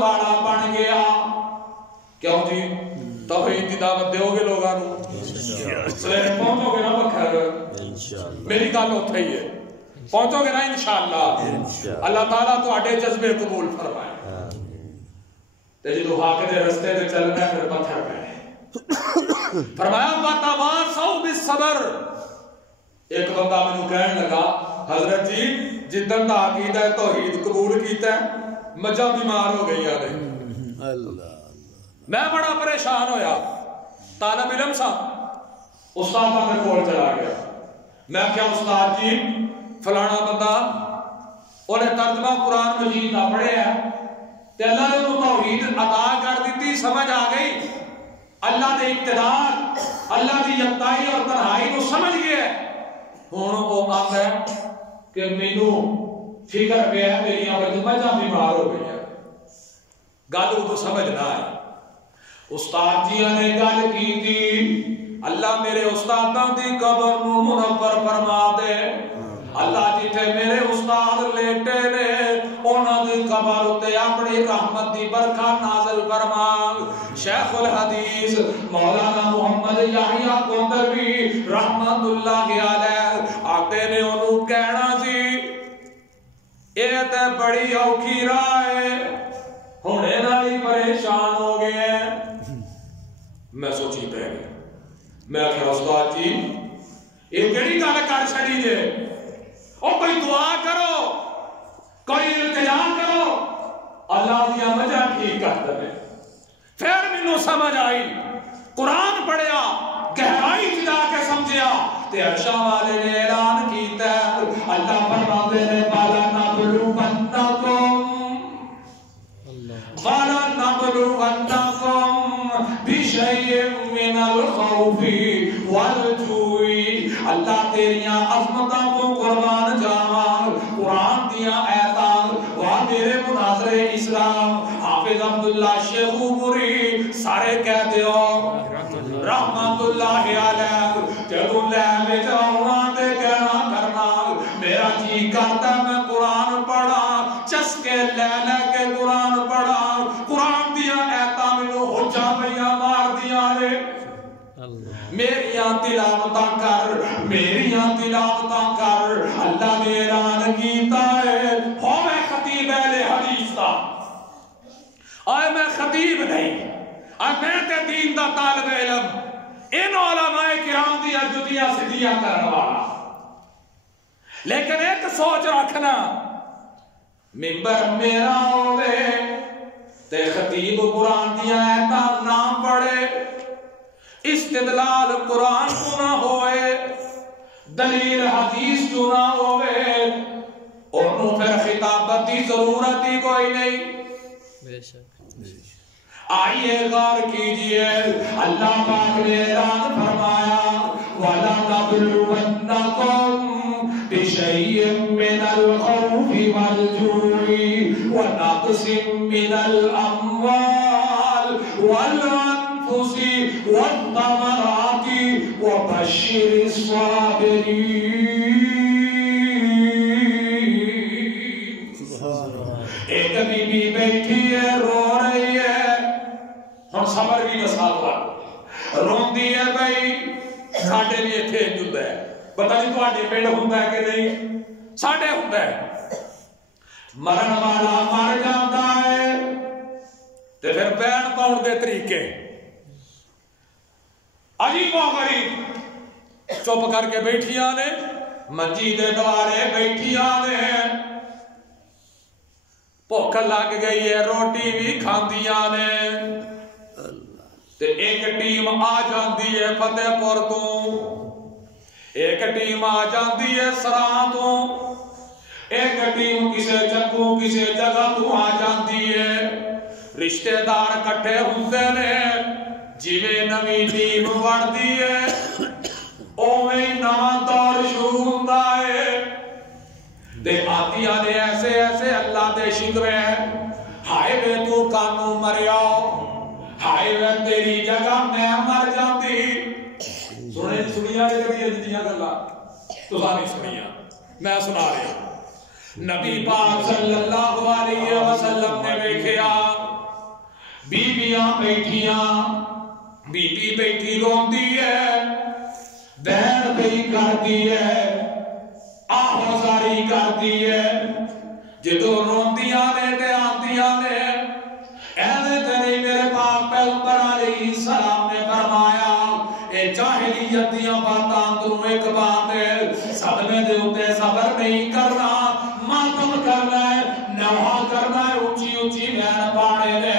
والا بن گیا. کیوں جی؟ توحید کی دعوت دیو گے لوگاں نو؟ پہنچو گے نا بخیر؟ میری گل اتھے ہی ہے. پہنچو گے نا انشاءاللہ. اللہ تعالیٰ تو آٹے جذبے قبول فرمائے. تے جدو حق دے رستے تے چلنا ہے پھر پتھر پہ فرمایا وَتَوَاصَوْا بِالصَّبْرِ. ایک بندہ میں نو کہنے لگا حضرت جی جدن دا عقیدہ توحید قبول کیتا ہے مجھا بیمار ہو گئی آدھے. میں بڑا پریشان ہویا. طالب علم سا استاد کا میں کول چلا گیا. میں کیا استاد جی فلانا بندہ انہیں ترجمہ قرآن مجید کا پڑھے ہے تے اللہ نے انہوں توحید عطا کر دیتی سمجھ آ گئی اللہ دے اقتدار اللہ دی یکتائی اور تنہائی کو سمجھ گیا. ہوں وہ آتا ہے کہ مینو فکر پہ ہے میری مجھا بیمار ہو گئی ہے. گل تو سمجھنا ہے. استاد جی نے گل کی تھی اللہ میرے استاداں دی قبر نو منور فرما دے. اللہ جتھے میرے استاد لیٹے نے انہاں دی قبر تے اپنی رحمت دی برکھا نازل فرما. شیخ الحدیث مولانا محمد یحییٰ گوندروی رحمت اللہ علیہ آتے نے انہوں کہنا سی اے تے بڑی اوکھی راہ ہے ہونے نالی پریشان ہو گئے. میں سوچی پہ گیا. میں کہا استاد جی یہ کیڑی گل کر چھڑی جے اور کوئی دعا کرو کوئی التجا کرو اللہ دیا وجہ ٹھیک کر دے. پھر مینوں سمجھ آئی قرآن پڑھیا گہرائی جا کے سمجھیا تے عرشاں والے نے اعلان کیتا اللہ فرماتے نے بالا نبلونکم بالا نبلونکم بشیء من الخوف والجوع. اللہ تیریاں عظمتاں کو قربان جاواں قرآن دیاں آیاتاں وہ میرے مناظر اسلام حافظ عبداللہ شیخوپوری سارے کہتے ہو رحمت اللہ علیہ جدو لے میں جاؤں دے کہنا کرنا میرا جی کرتا میں قرآن پڑھا چسکے لے لے کے قرآن پڑھا قرآن دیا ایتا منو حجا پہیا مار دیا رے. میریاں تلاوتاں کر اللہ نے اعلان کیتا ہے ہوئے خطیب اہل حدیث دا آئے میں خطیب نہیں آئے میں تے دین دا طالب علم ان علماء کرام دیا جدیاں صدیاں کرنے والا. لیکن ایک سوچ رکھنا ممبر میرا ہوئے تے خطیب قرآن دیا ایتا نام پڑھے استدلال قرآن کو نہ ہوئے دلیل حدیث جو نہ ہوئے انہوں پھر خطابتی ضرورت ہی کوئی نہیں. آئیے غور کیجئے اللہ پاک نے اعلان فرمایا وَلَا نَبْلُوَنَّكُمْ بِشَيْءٍ مِّنَ الْخَوْفِ وَالْجُوعِ وَنَقْصٍ مِّنَ الْأَمْوَالِ وَالْأَنفُسِ وَالثَّمَرَاتِ وَبَشِّرِ الصَّابِرِينَ. ایک بی بی بیٹھی ہے رو رہی ہے ہم صبر بھی مساوات رون دی ہے بھائی ساڑھے بھی اتھے جدہ ہے پتہ نہیں تو آٹے پیڑ ہوندہ ہے کہ نہیں ساڑھے ہوندہ ہے مرن والا مر جاتا ہے تے پھر پین پاؤں دے طریقے عجیب و غریب چوپ کر کے بیٹھی آنے مسجد دوارے بیٹھی آنے بھوک لگ گئی ہے روٹی بھی کھاندی آنے تے ایک ٹیم آ جاندی ہے فتح پور تو ایک ٹیم آ جاندی ہے سران تو ایک ٹیم کسے چکوں کسے جگہ تو آ جاندی ہے رشتہ دار کٹھے ہوندے نے جیوے نوی ٹیم وڑ دی ہے اوے نواں دور شروع ہوندا ہے دے آتی آنے ایسے ایسے اللہ دے شکرے ہائے وے تو کانوں مریا ہائے وے تیری جگہ میں مر جاندی سنیا جے کبھی اجدیاں گلا تو سانی سنیا میں سنا رہا نبی پاک صلی اللہ علیہ وسلم نے دیکھیا بیٹیاں بیٹھیاں بیٹی بیٹھی روندی ہے بہن بھئی کرتی ہے آہوزاری کرتی ہے جدو روندیاں نے تے آندیاں نے ایویں تے نہیں میرے پاک پیغمبر علیہ السلام نے فرمایا اے جاہلیت دیاں باتاں اندروں ایک بات ہے صدمے دے اوتے صبر نہیں کرنا ماتم کرنا ہے نوحہ کرنا ہے اونچی اونچی بہن پاڑے دے